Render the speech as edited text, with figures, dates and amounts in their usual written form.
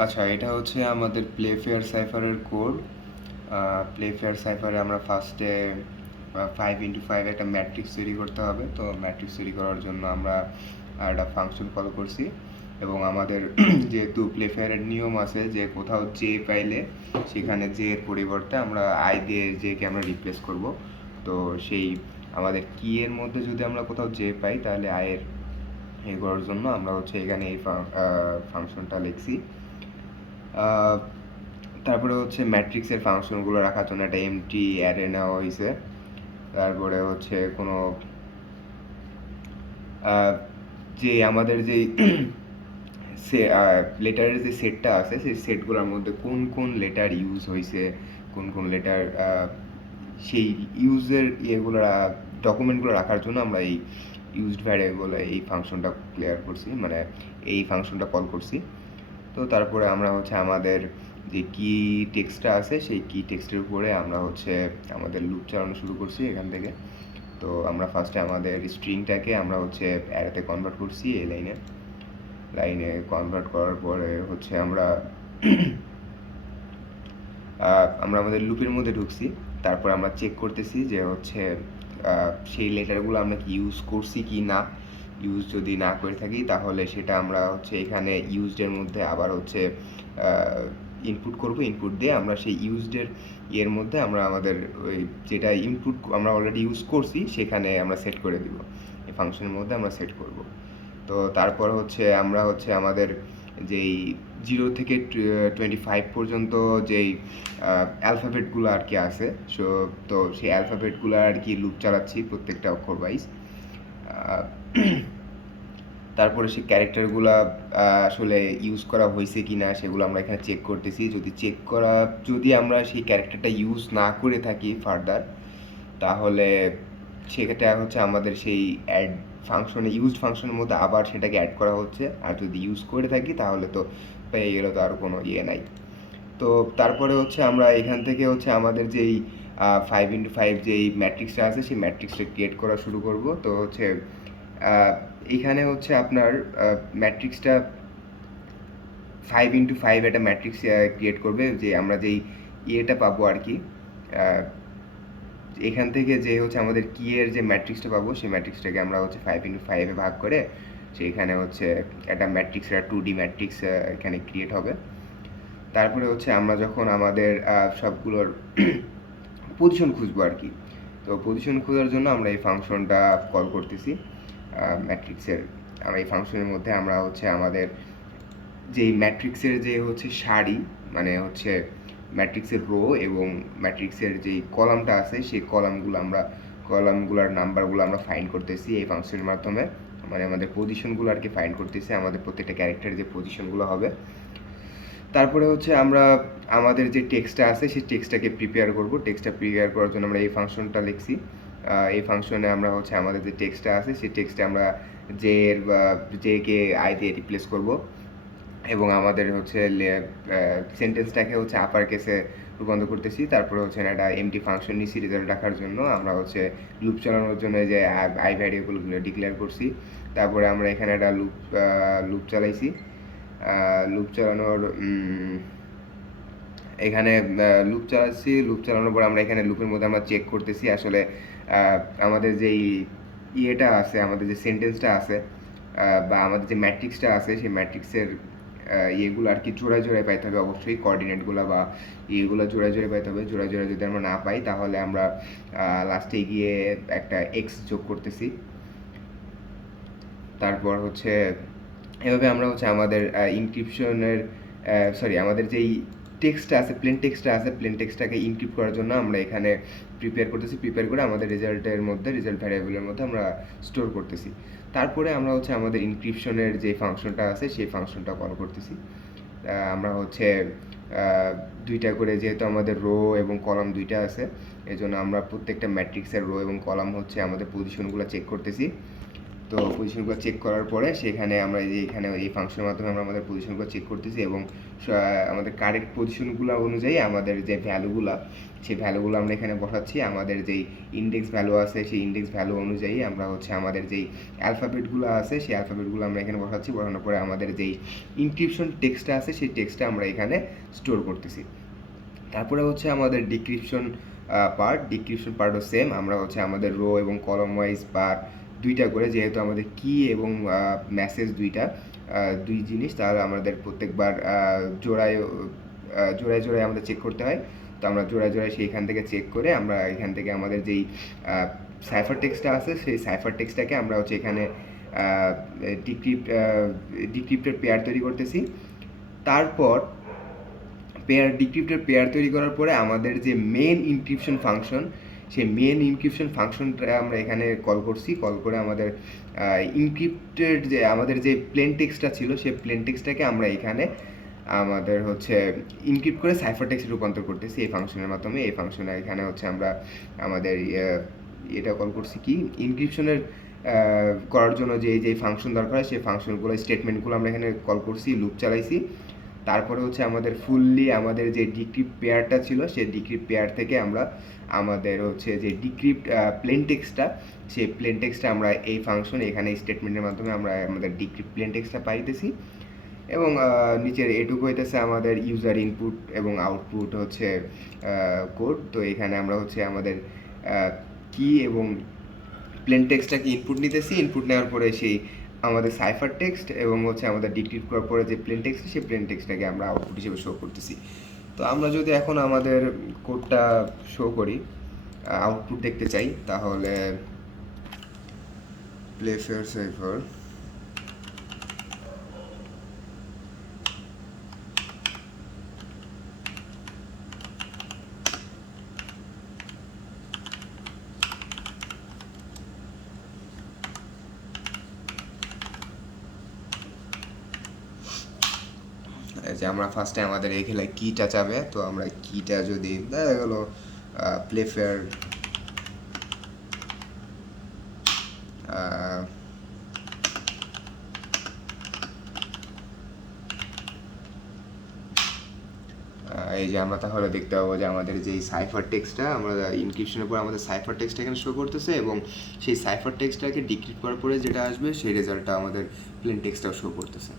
আচ্ছা, এটা হচ্ছে আমাদের প্লেফেয়ার সাইফারের কোড। প্লেফেয়ার সাইফারে আমরা ফার্স্টে 5x5 একটা ম্যাট্রিক্স তৈরি করতে হবে। তো ম্যাট্রিক্স তৈরি করার জন্য আমরা একটা ফাংশন কল করছি, এবং আমাদের যেহেতু প্লেফেয়ারের নিয়ম আছে যে কোথাও জে পাইলে সেখানে জে এর পরিবর্তে আমরা আই দিয়ে জে কে আমরা রিপ্লেস করব। তো সেই আমাদের কি এর মধ্যে যদি আমরা কোথাও জে পাই তাহলে আই এর করার জন্য আমরা হচ্ছে এখানে এই ফাংশনটা লিখছি। তারপরে হচ্ছে ম্যাট্রিক্সের ফাংশনগুলো রাখার জন্য একটা এমটি অ্যারে নেওয়া হয়েছে। তারপরে হচ্ছে কোনো যে আমাদের যেই লেটারের যে সেটটা আছে সেই সেটগুলোর মধ্যে কোন কোন লেটার ইউজ হয়েছে, কোন কোন লেটার সেই ইউজের ইয়েগুলো ডকুমেন্টগুলো রাখার জন্য আমরা এই ইউজড ভ্যারিয়েবল এই ফাংশনটা ক্লিয়ার করছি, মানে এই ফাংশনটা কল করছি। তো তারপরে আমরা হচ্ছে আমাদের যে কি টেক্সটটা আছে সেই কি টেক্সটের উপরে আমরা হচ্ছে আমাদের লুপ চালানো শুরু করছি এখান থেকে। তো আমরা ফার্স্টে আমাদের স্ট্রিংটাকে আমরা হচ্ছে অ্যারেতে কনভার্ট করছি এই লাইনে কনভার্ট করার পরে হচ্ছে আমরা আমরা আমাদের লুপের মধ্যে ঢুকছি। তারপর আমরা চেক করতেছি যে হচ্ছে সেই লেটারগুলো আমরা কি ইউজ করছি কি না। ইউজ যদি না করে থাকি তাহলে সেটা আমরা হচ্ছে এখানে ইউজডের মধ্যে আবার হচ্ছে ইনপুট করব। ইনপুট দিয়ে আমরা সেই ইউজডের এর মধ্যে আমরা আমাদের ওই যেটা ইনপুট আমরা অলরেডি ইউজ করছি সেখানে আমরা সেট করে দিব, এই ফাংশনের মধ্যে আমরা সেট করব। তো তারপর হচ্ছে আমরা হচ্ছে আমাদের যেই 0 থেকে 25 পর্যন্ত যেই অ্যালফাবেটগুলো আর কি আছে, তো সেই অ্যালফাবেটগুলো আর কি লুপ চালাচ্ছি প্রত্যেকটা অক্ষর ওয়াইজ। তারপরে সেই ক্যারেক্টারগুলো আসলে ইউজ করা হয়েছে কি না সেগুলো আমরা এখানে চেক করতেছি। যদি আমরা সেই ক্যারেক্টারটা ইউজ না করে থাকি ফার্দার, তাহলে সেটা হচ্ছে আমাদের সেই অ্যাড ইউজড ফাংশনের মধ্যে আবার সেটাকে অ্যাড করা হচ্ছে। আর যদি ইউজ করে থাকি তাহলে তো পেয়ে গেলে তো আর কোনো ইয়ে নাই। তো তারপরে হচ্ছে আমরা এখান থেকে হচ্ছে আমাদের যেই 5x5 যেই ম্যাট্রিক্সটা আছে সেই ম্যাট্রিক্সটা ক্রিয়েট করা শুরু করব। তো হচ্ছে এখানে হচ্ছে আপনার ম্যাট্রিক্সটা 5x5 একটা ম্যাট্রিক্স ক্রিয়েট করবে, যে আমরা যেই ইয়েটা পাবো আর কি। এখান থেকে যে হচ্ছে আমাদের কি এর যে ম্যাট্রিক্সটা পাবো সেই ম্যাট্রিক্সটাকে আমরা হচ্ছে 5x5 ভাগ করে সেইখানে হচ্ছে একটা ম্যাট্রিক্সের 2D ম্যাট্রিক্স এখানে ক্রিয়েট হবে। তারপরে হচ্ছে আমরা যখন আমাদের সবগুলোর পজিশন খুঁজবো আর কি, তো পজিশন খোঁজার জন্য আমরা এই ফাংশনটা কল করতেছি ম্যাট্রিক্সের। এই ফাংশনের মধ্যে আমরা হচ্ছে আমাদের যেই ম্যাট্রিক্সের যে হচ্ছে সারি, মানে হচ্ছে ম্যাট্রিক্সের রো এবং ম্যাট্রিক্সের যেই কলামটা আছে সেই কলামগুলোর নাম্বারগুলো আমরা ফাইন্ড করতেছি এই ফাংশনের মাধ্যমে। মানে আমাদের পজিশনগুলো আর কি ফাইন্ড করতেছি, আমাদের প্রত্যেকটা ক্যারেক্টারের যে পজিশনগুলো হবে। তারপরে হচ্ছে আমরা আমাদের যে টেক্সটটা আছে সেই টেক্সটটাকে প্রিপেয়ার করব। টেক্সটটা প্রিপেয়ার করার জন্য আমরা এই ফাংশনটা লিখছি। এই ফাংশনে আমরা হচ্ছে আমাদের যে টেক্সটটা আছে সেই টেক্সটে আমরা জে কে আই দিয়ে রিপ্লেস করব, এবং আমাদের হচ্ছে সেন্টেন্সটাকে হচ্ছে আপার কেসে রূপান্তর করতেছি। তারপরে হচ্ছে একটা এমটি ফাংশন নিচ্ছি রেজাল্ট রাখার জন্য। আমরা হচ্ছে লুপ চালানোর জন্য যে আই ভ্যারিয়েবলগুলো ডিক্লেয়ার করছি। তারপরে আমরা এখানে একটা লুপ চালাইছি। লুপ চালানোর এখানে লুপ চালাচ্ছি। লুপ চালানোর পর আমরা এখানে লুপের মধ্যে আমরা চেক করতেছি আসলে আমাদের যেই ইয়েটা আছে, আমাদের যে সেন্টেন্সটা আছে বা আমাদের যে ম্যাট্রিক্সটা আছে সেই ম্যাট্রিক্সের ইয়েগুলো আর কি জোড়ায় জোড়ায় পাইতে হবে অবশ্যই। কোঅর্ডিনেটগুলো বা ইয়েগুলো জোড়ায় জোড়ায় পাইতে হবে। জোড়ায় জোড়ায় যদি আমরা না পাই তাহলে আমরা লাস্টে গিয়ে একটা এক্স যোগ করতেছি। তারপর হচ্ছে এভাবে আমরা হচ্ছে আমাদের ইনক্রিপশনের আমাদের যেই টেক্সটটা আছে, প্লেন টেক্সটটাকে ইনক্রিপ্ট করার জন্য আমরা এখানে প্রিপেয়ার করতেছি। প্রিপেয়ার করে আমাদের রেজাল্ট ভ্যারিয়েবলের মধ্যে আমরা স্টোর করতেছি। তারপরে আমরা হচ্ছে আমাদের ইনক্রিপশনের যে ফাংশনটা আছে সেই ফাংশনটা কল করতেছি। আমরা হচ্ছে দুইটা করে, যেহেতু আমাদের রো এবং কলাম দুইটা আছে, এই জন্য আমরা প্রত্যেকটা ম্যাট্রিক্সের রো এবং কলাম হচ্ছে আমাদের পজিশনগুলো চেক করতেছি। তো পজিশনগুলো চেক করার পরে সেখানে আমরা এখানে এই ফাংশনের মাধ্যমে আমরা আমাদের পজিশনগুলো চেক করতেছি এবং আমাদের কারেক্ট পজিশনগুলো অনুযায়ী আমাদের যে ভ্যালুগুলো সেই ভ্যালুগুলো আমরা এখানে বসাচ্ছি। আমাদের যেই ইন্ডেক্স ভ্যালু আছে সেই ইন্ডেক্স ভ্যালু অনুযায়ী আমরা আমাদের যেই অ্যালফাবেটগুলো আছে সেই অ্যালফাবেটগুলো আমরা এখানে বসাচ্ছি। বসানোর পরে আমাদের যেই ইনক্রিপশন টেক্সটটা আছে সেই টেক্সটটা আমরা এখানে স্টোর করতেছি। তারপরে আমাদের ডিক্রিপশন পার্টও সেম। আমরা আমাদের রো এবং কলম ওয়াইজ বার দুইটা করে, যেহেতু আমাদের কি এবং মেসেজ দুই জিনিস, তাহলে আমাদের প্রত্যেকবার জোড়ায় জোড়ায় আমাদের চেক করতে হয়। তো আমরা জোড়ায় সেইখান থেকে চেক করে আমরা এখান থেকে আমাদের যেই সাইফার টেক্সটটা আছে সেই সাইফার টেক্সটটাকে আমরা এখানে ডিক্রিপ্টেড পেয়ার তৈরি করতেছি। তারপর ডিক্রিপ্টেড পেয়ার তৈরি করার পরে আমাদের যে মেন ইনক্রিপশন ফাংশন, সেই মেন ইনক্রিপশন ফাংশনটা আমরা এখানে কল করে আমাদের ইনক্রিপ্টেড যে আমাদের যে প্লেন টেক্সটটা ছিল সেই প্লেন টেক্সটটাকে আমরা এখানে আমাদের ইনক্রিপ্ট করে সাইফার টেক্সটে রূপান্তর করতেছি এই ফাংশনের মাধ্যমে। এই ফাংশনে এখানে আমরা আমাদের এটা কল করছি কি ইনক্রিপশনের করার জন্য যে ফাংশন দরকার হয় সেই ফাংশনগুলো স্টেটমেন্টগুলো আমরা এখানে কল করছি, লুপ চালাইছি। তারপরে আমাদের ফুললি আমাদের যে ডিক্রিপ্ট পেয়ারটা ছিল সেই ডিক্রিপ্ট পেয়ার থেকে আমরা আমাদের যে ডিক্রিপ্ট প্লেন টেক্সটটা সেই প্লেন টেক্সটটা আমরা এই ফাংশন এখানে স্টেটমেন্টের মাধ্যমে আমরা আমাদের ডিক্রিপ্ট প্লেন টেক্সটটা পাইতেছি। এবং নিচের এটুকু হইতেছে আমাদের ইউজার ইনপুট এবং আউটপুট কোড। তো এখানে আমরা আমাদের কি এবং প্লেন টেক্সটটাকে ইনপুট নিতেছি। ইনপুট নেওয়ার পরে সেই আমাদের সাইফার টেক্সট এবং আমাদের ডিক্রিপ্ট করার পরে যে প্লেন টেক্সট সেই প্লেন টেক্সটটাকে আমরা আউটপুট হিসেবে শো করতেছি। তো আমরা যদি এখন আমাদের কোডটা শো করি, আউটপুট দেখতে চাই, তাহলে প্লে ফেয়ার সাইফার যে আমরা ফার্স্টে আমাদের এখানে কিটা চাবে। তো আমরা কিটা যদি দেখা গেল প্লে ফেয়ার এই যে আমরা তাহলে দেখতে পাবো যে আমাদের যেই সাইফার টেক্সটটা আমরা ইনক্রিপশনের পর আমাদের সাইফার টেক্সট এখানে শো করতেছে এবং সেই সাইফার টেক্সটটাকে ডিক্রিপ্ট করার পরে যেটা আসবে সেই রেজাল্টটা আমাদের প্লেন টেক্সটটাও শো করতেছে।